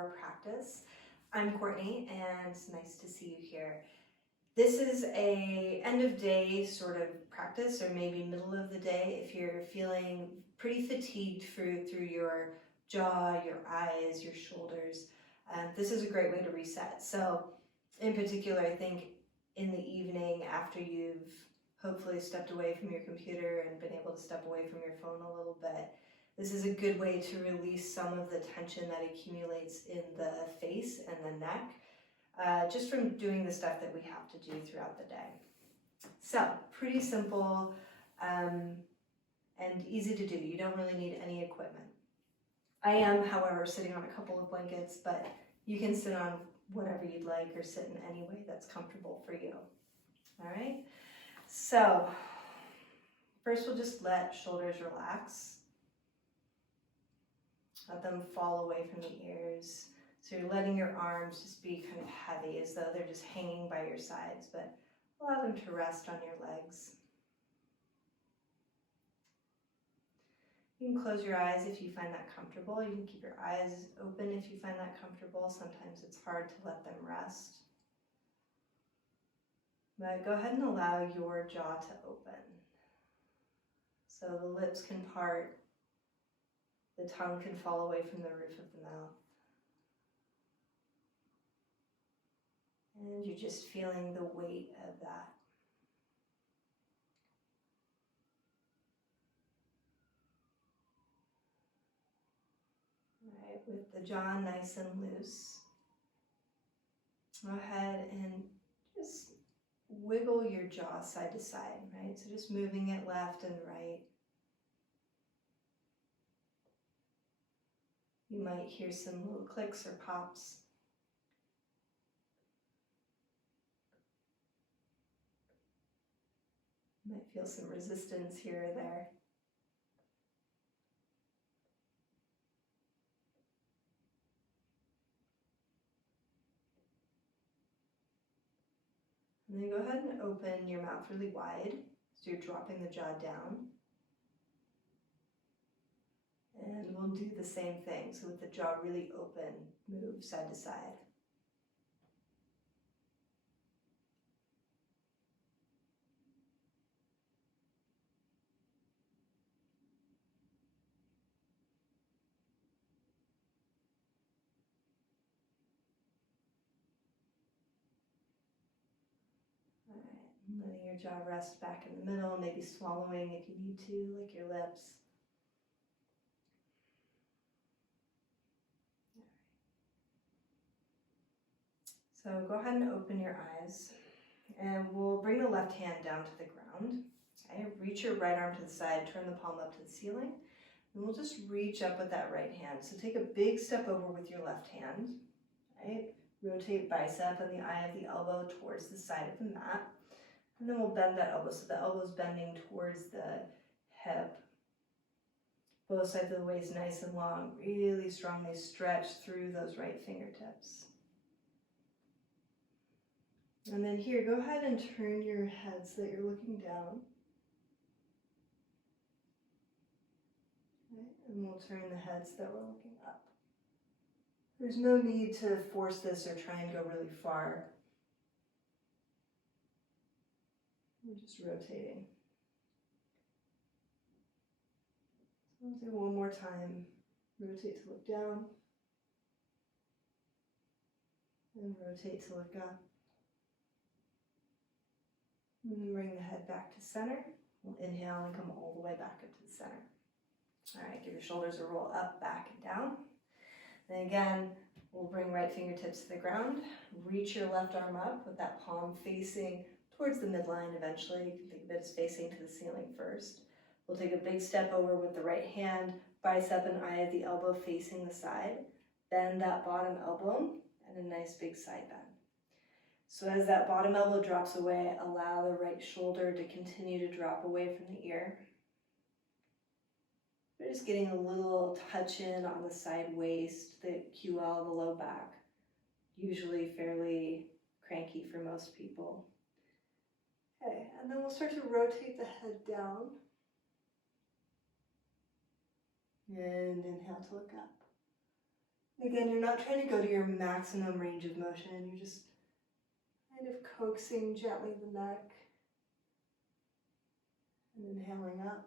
your practice. I'm Courtney, and it's nice to see you here. This is a end of day sort of practice, or maybe middle of the day if you're feeling pretty fatigued through your jaw, your eyes, your shoulders. This is a great way to reset. So in particular, I think in the evening after you've hopefully stepped away from your computer and been able to step away from your phone a little bit, this is a good way to release some of the tension that accumulates in the face and the neck, just from doing the stuff that we have to do throughout the day. So, pretty simple and easy to do. You don't really need any equipment. I am, however, sitting on a couple of blankets, but you can sit on whatever you'd like or sit in any way that's comfortable for you. All right? So, first we'll just let shoulders relax. Let them fall away from the ears. So you're letting your arms just be kind of heavy, as though they're just hanging by your sides, but allow them to rest on your legs. You can close your eyes if you find that comfortable. You can keep your eyes open if you find that comfortable. Sometimes it's hard to let them rest. But go ahead and allow your jaw to open. So the lips can part, the tongue can fall away from the roof of the mouth. And you're just feeling the weight of that. All right, with the jaw nice and loose, go ahead and just wiggle your jaw side to side, right? So just moving it left and right. You might hear some little clicks or pops. You might feel some resistance here or there. And then go ahead and open your mouth really wide, so you're dropping the jaw down. And we'll do the same thing, so with the jaw really open, move side to side. Letting your jaw rest back in the middle, maybe swallowing if you need to, like your lips. So go ahead and open your eyes, and we'll bring the left hand down to the ground. Okay, reach your right arm to the side, turn the palm up to the ceiling, and we'll just reach up with that right hand. So take a big step over with your left hand, right? Rotate bicep and the eye of the elbow towards the side of the mat. And then we'll bend that elbow, so the elbow's bending towards the hip. Both sides of the waist nice and long, really strongly stretch through those right fingertips. And then here, go ahead and turn your head so that you're looking down. Okay. And we'll turn the head so that we're looking up. There's no need to force this or try and go really far. We're just rotating. So I'll do one more time. Rotate to look down. And rotate to look up. And then bring the head back to center. We'll inhale and come all the way back up to the center. All right, give your shoulders a roll up, back, and down. Then again, we'll bring right fingertips to the ground. Reach your left arm up with that palm facing towards the midline eventually. You can think of it as facing to the ceiling first. We'll take a big step over with the right hand, bicep and eye of the elbow facing the side. Bend that bottom elbow and a nice big side bend. So as that bottom elbow drops away, allow the right shoulder to continue to drop away from the ear. We're just getting a little touch in on the side waist, the QL, the low back. Usually fairly cranky for most people. Okay, and then we'll start to rotate the head down. And inhale to look up. Again, you're not trying to go to your maximum range of motion. You're just kind of coaxing gently the neck and inhaling up.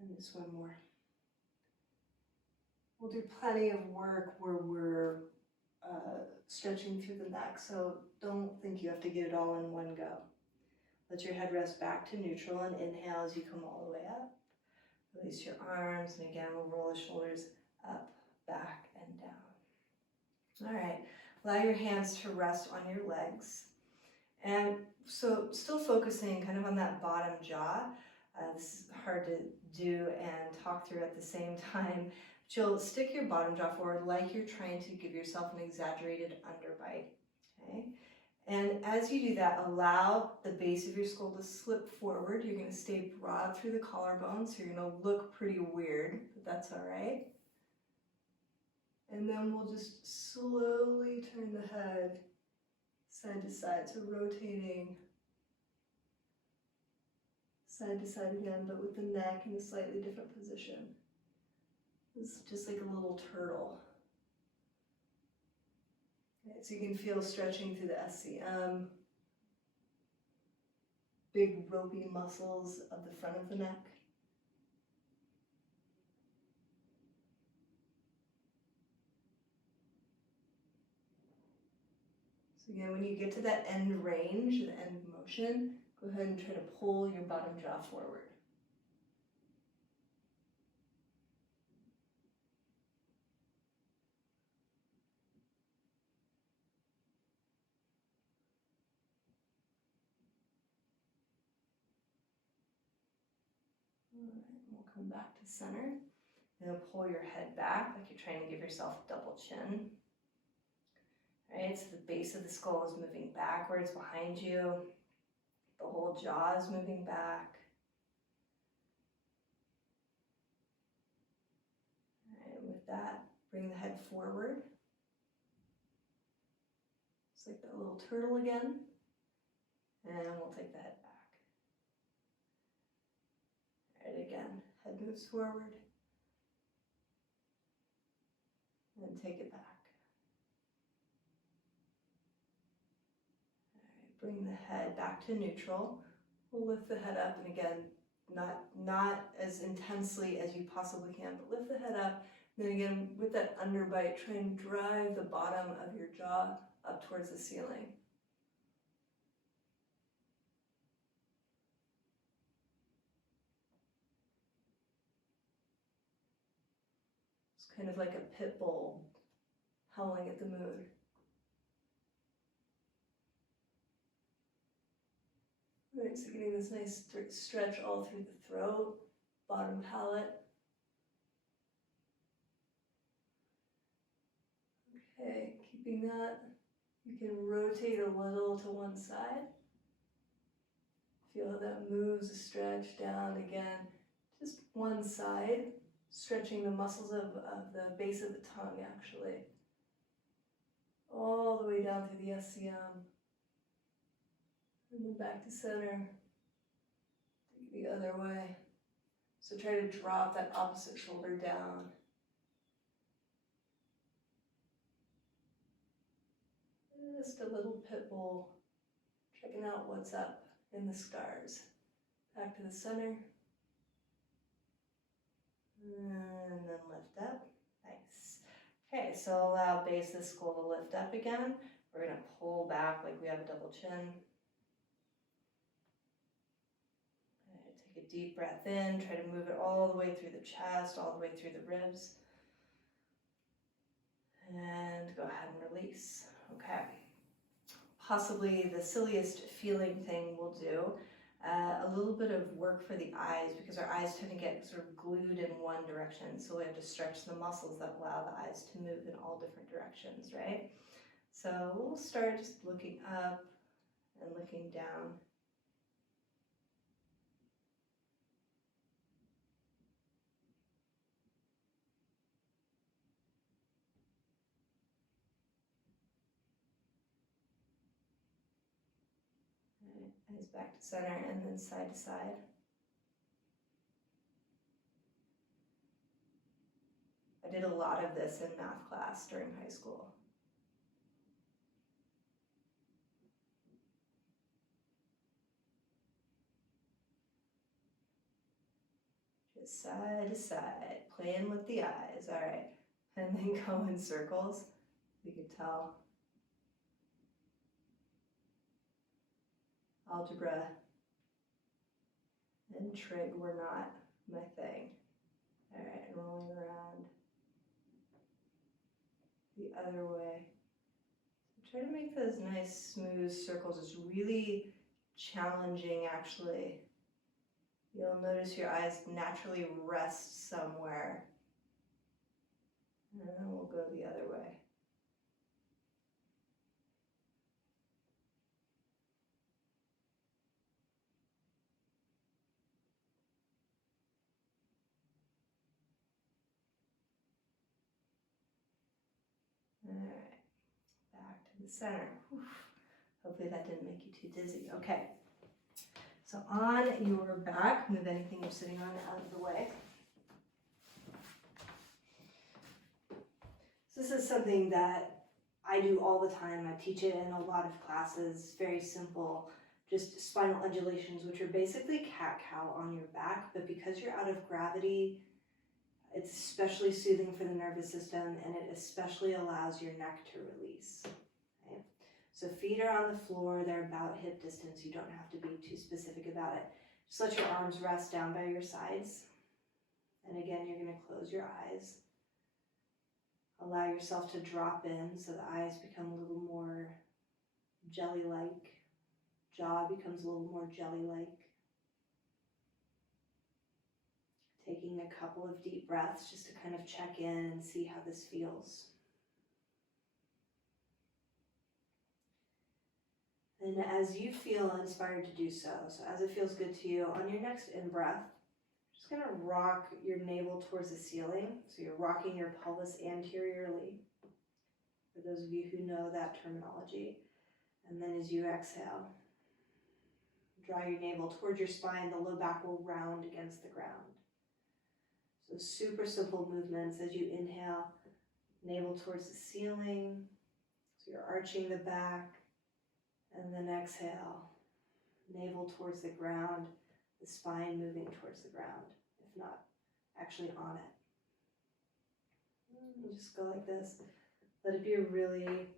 And just one more. We'll do plenty of work where we're stretching through the neck, so don't think you have to get it all in one go. Let your head rest back to neutral and inhale as you come all the way up. Release your arms, and again, we'll roll the shoulders up, back, and down. All right, allow your hands to rest on your legs. And so still focusing kind of on that bottom jaw. This is hard to do and talk through at the same time. But you'll stick your bottom jaw forward like you're trying to give yourself an exaggerated underbite. Okay? And as you do that, allow the base of your skull to slip forward. You're going to stay broad through the collarbone, so you're going to look pretty weird, but that's all right. And then we'll just slowly turn the head side to side, so rotating side to side again, but with the neck in a slightly different position. It's just like a little turtle. Okay, so you can feel stretching through the SCM, big ropey muscles of the front of the neck. So again, when you get to that end range, the end motion, go ahead and try to pull your bottom jaw forward. All right, we'll come back to center. Now pull your head back like you're trying to give yourself a double chin. All right, so the base of the skull is moving backwards behind you. The whole jaw is moving back. All right, with that, bring the head forward. Just like that little turtle again. And we'll take the head back. All right, again, head moves forward. And take it back. All right, bring the head back to neutral. We'll lift the head up, and again, not as intensely as you possibly can, but lift the head up. And then again, with that underbite, try and drive the bottom of your jaw up towards the ceiling. It's kind of like a pit bull howling at the moon. Right, so getting this nice stretch all through the throat, bottom palate. Okay, keeping that. You can rotate a little to one side. Feel how that moves the stretch down again. Just one side, stretching the muscles of the base of the tongue actually. All the way down through the SCM. And then back to center. Take the other way. So try to drop that opposite shoulder down. Just a little pit bull, checking out what's up in the scars. Back to the center. And then lift up. Nice. Okay, so allow base of the skull to lift up again. We're going to pull back like we have a double chin. Take a deep breath in. Try to move it all the way through the chest, all the way through the ribs. And go ahead and release. Okay. Possibly the silliest feeling thing we'll do, a little bit of work for the eyes, because our eyes tend to get sort of glued in one direction. So we have to stretch the muscles that allow the eyes to move in all different directions, right? So we'll start just looking up and looking down. Eyes back to center and then side to side. I did a lot of this in math class during high school. Just side to side, playing with the eyes, all right. And then go in circles, you can tell. Algebra and trig were not my thing. All right, and rolling around the other way. Try to make those nice smooth circles. It's really challenging actually. You'll notice your eyes naturally rest somewhere. And then we'll go the other way. All right, back to the center. Whew. Hopefully that didn't make you too dizzy. Okay, so on your back, move anything you're sitting on out of the way. So this is something that I do all the time. I teach it in a lot of classes. Very simple, just spinal undulations, which are basically cat-cow on your back, but because you're out of gravity, it's especially soothing for the nervous system, and it especially allows your neck to release. Okay? So feet are on the floor, they're about hip distance. You don't have to be too specific about it. Just let your arms rest down by your sides. And again, you're going to close your eyes. Allow yourself to drop in so the eyes become a little more jelly-like. Jaw becomes a little more jelly-like. Taking a couple of deep breaths just to kind of check in and see how this feels. And as you feel inspired to do so, so as it feels good to you, on your next in-breath, just going to rock your navel towards the ceiling. So you're rocking your pelvis anteriorly, for those of you who know that terminology. And then as you exhale, draw your navel towards your spine. The low back will round against the ground. So super simple movements as you inhale, navel towards the ceiling. So you're arching the back. And then exhale, navel towards the ground, the spine moving towards the ground, if not actually on it. And just go like this. Let it be a really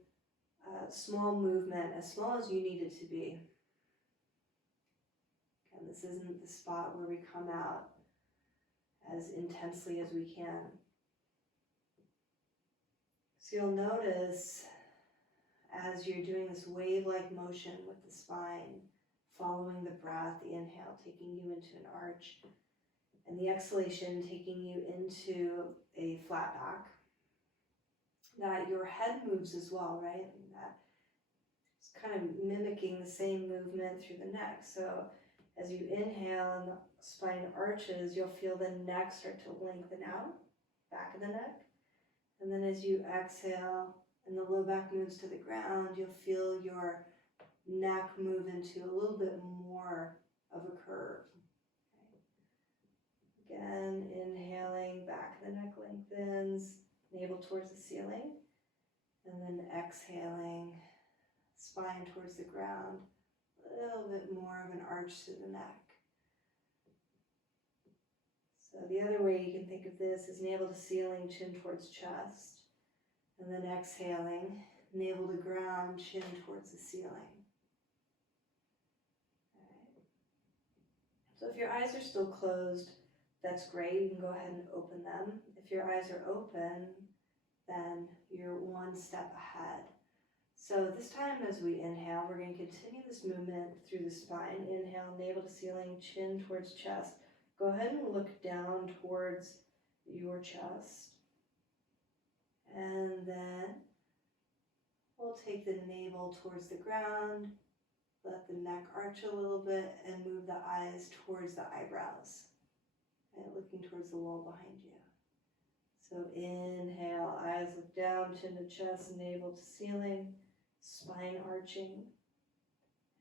small movement, as small as you need it to be. And this isn't the spot where we come out as intensely as we can. So you'll notice as you're doing this wave-like motion with the spine, following the breath, the inhale taking you into an arch, and the exhalation taking you into a flat back, that your head moves as well, right? And that it's kind of mimicking the same movement through the neck. So as you inhale and the spine arches, you'll feel the neck start to lengthen out, back of the neck. And then as you exhale and the low back moves to the ground, you'll feel your neck move into a little bit more of a curve. Okay. Again, inhaling, back of the neck lengthens, navel towards the ceiling. And then exhaling, spine towards the ground, a little bit more of an arch to the neck. So the other way you can think of this is navel to ceiling, chin towards chest. And then exhaling, navel to ground, chin towards the ceiling. All right. So if your eyes are still closed, that's great. You can go ahead and open them. If your eyes are open, then you're one step ahead. So this time as we inhale, we're going to continue this movement through the spine. Inhale, navel to ceiling, chin towards chest. Go ahead and look down towards your chest. And then we'll take the navel towards the ground, let the neck arch a little bit, and move the eyes towards the eyebrows, and looking towards the wall behind you. So inhale, eyes look down, chin to chest, navel to ceiling, spine arching.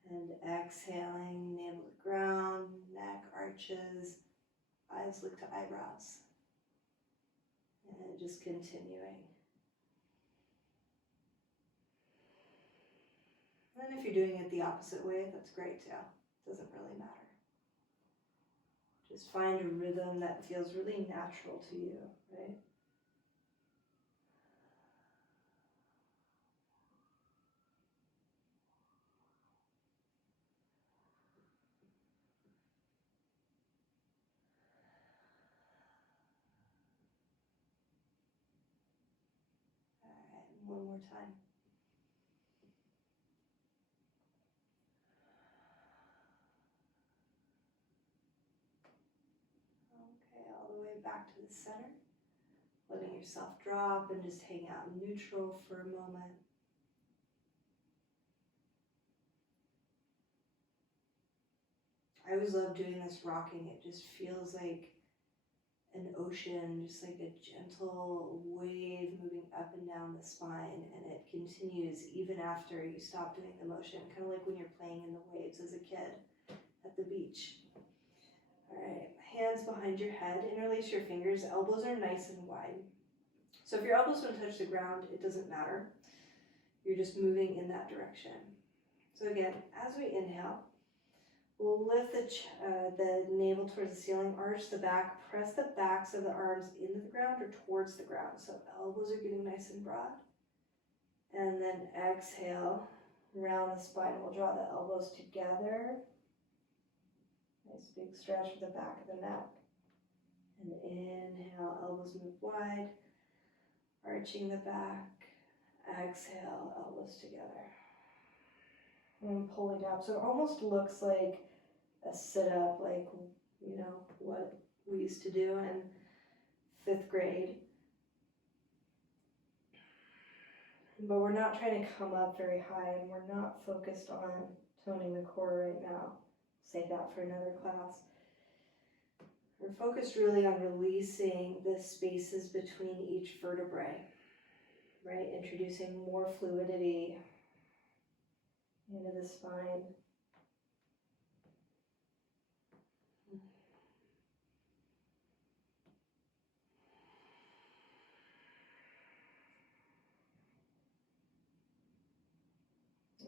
And exhaling, navel to ground, neck arches, eyes look to eyebrows. And just continuing. And if you're doing it the opposite way, that's great too. Doesn't really matter. Just find a rhythm that feels really natural to you, right? All right, one more time. Okay, all the way back to the center. Letting yourself drop and just hang out in neutral for a moment. I always love doing this rocking. It just feels like an ocean, just like a gentle wave moving up and down the spine, and it continues even after you stop doing the motion, kind of like when you're playing in the waves as a kid at the beach. All right, hands behind your head, interlace your fingers, elbows are nice and wide. So if your elbows don't touch the ground, it doesn't matter. You're just moving in that direction. So again, as we inhale, we'll lift the navel towards the ceiling, arch the back, press the backs of the arms into the ground or towards the ground. So elbows are getting nice and broad. And then exhale, round the spine. We'll draw the elbows together. Nice big stretch for the back of the neck. And inhale, elbows move wide, arching the back. Exhale, elbows together. And pulling up. So it almost looks like a sit-up, like, you know, what we used to do in 5th grade. But we're not trying to come up very high, and we're not focused on toning the core right now. Save that for another class. We're focused really on releasing the spaces between each vertebrae, right? Introducing more fluidity into the spine.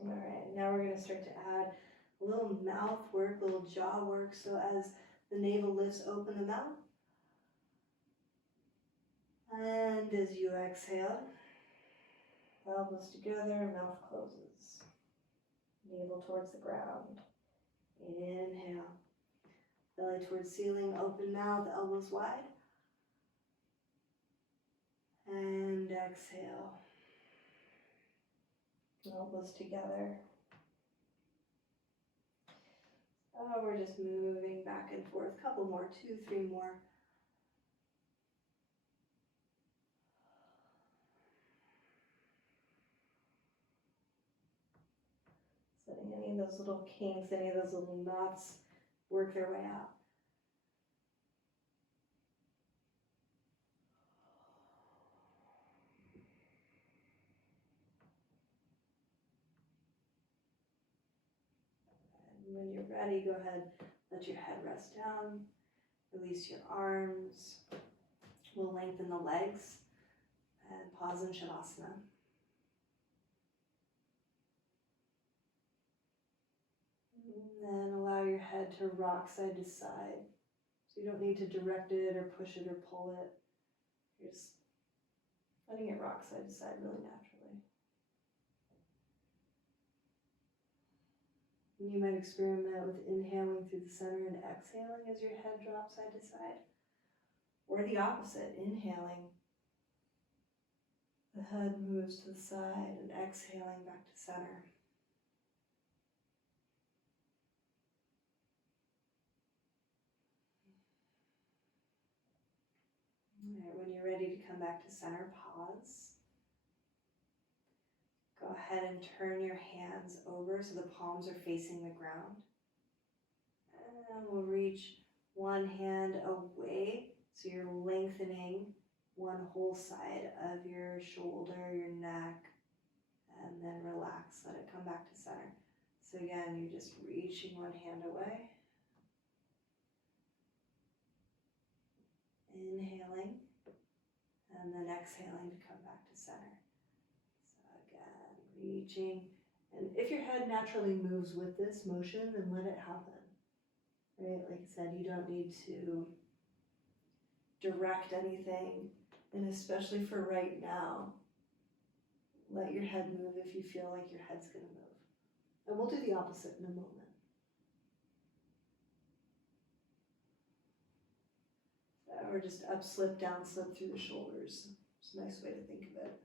All right, now we're going to start to add a little mouth work, a little jaw work. So as the navel lifts, open the mouth. And as you exhale, elbows together, mouth closes. Navel towards the ground. Inhale. Belly towards ceiling, open mouth, elbows wide. And exhale. Elbows together. Oh, we're just moving back and forth. Couple more, 2, 3 more. Letting any of those little kinks, any of those little knots work their way out. And when you're ready, go ahead, let your head rest down, release your arms. We'll lengthen the legs and pause in Shavasana. And then allow your head to rock side to side. So you don't need to direct it or push it or pull it. You're just letting it rock side to side really naturally. And you might experiment with inhaling through the center and exhaling as your head drops side to side. Or the opposite, inhaling. The head moves to the side and exhaling back to center. All right, when you're ready to come back to center, pause. Go ahead and turn your hands over so the palms are facing the ground. And we'll reach one hand away, so you're lengthening one whole side of your shoulder, your neck, and then relax, let it come back to center. So again, you're just reaching one hand away. Inhaling, and then exhaling to come back to center. So again, reaching. And if your head naturally moves with this motion, then let it happen. Right? Like I said, you don't need to direct anything. And especially for right now, let your head move if you feel like your head's going to move. And we'll do the opposite in a moment. Or just up, slip, down, slip through the shoulders. It's a nice way to think of it.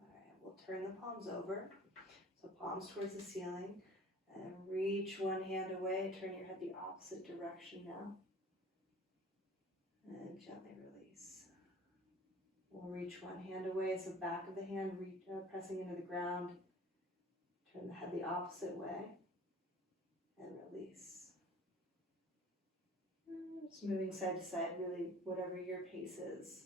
All right, we'll turn the palms over. So palms towards the ceiling. And reach one hand away. Turn your head the opposite direction now. And gently release. We'll reach one hand away as the back of the hand pressing into the ground. Turn the head the opposite way and release. Just moving side to side, really whatever your pace is.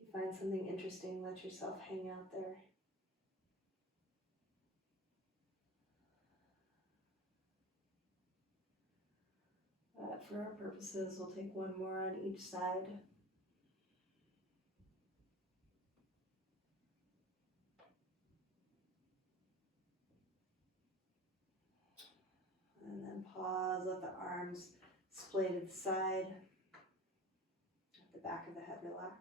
If you find something interesting, let yourself hang out there. For our purposes, we'll take one more on each side. And then pause, let the arms splay to the side. Let the back of the head relax.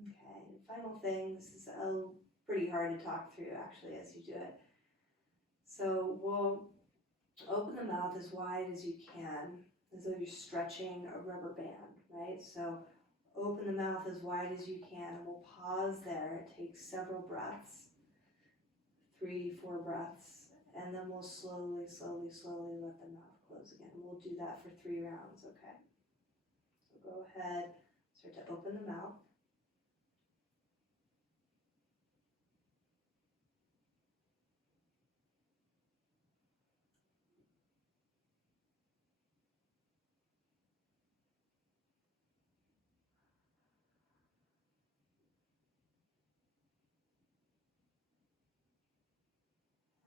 Okay, and final thing, this is pretty hard to talk through actually as you do it. So we'll open the mouth as wide as you can, as though you're stretching a rubber band, right? So open the mouth as wide as you can, and we'll pause there. It takes several breaths, 3, 4 breaths, and then we'll slowly, slowly, slowly let the mouth close again. We'll do that for 3 rounds, okay? So go ahead, start to open the mouth.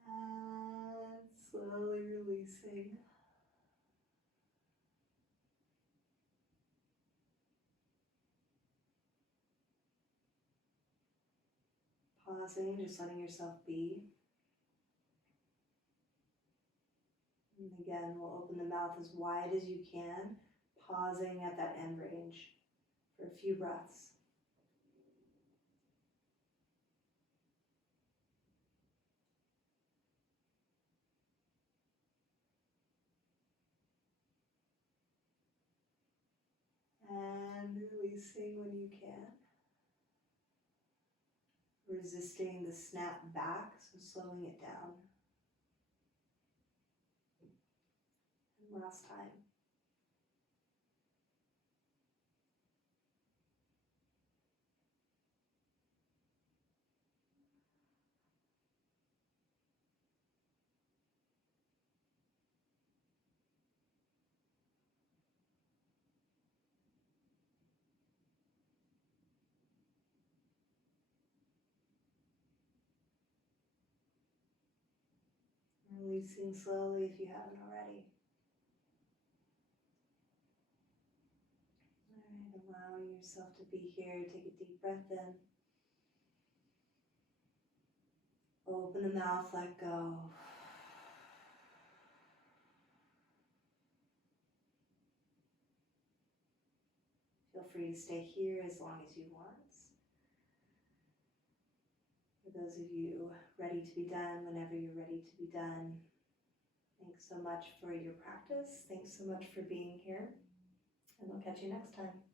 And slowly releasing. Pausing, just letting yourself be. And again, we'll open the mouth as wide as you can, pausing at that end range for a few breaths. And releasing when you can. Resisting the snap back, so slowing it down. And last time. Releasing slowly if you haven't already. All right, allowing yourself to be here. Take a deep breath in. Open the mouth, let go. Feel free to stay here as long as you want. For those of you ready to be done, whenever you're ready to be done, thanks so much for your practice. Thanks so much for being here, and I'll catch you next time.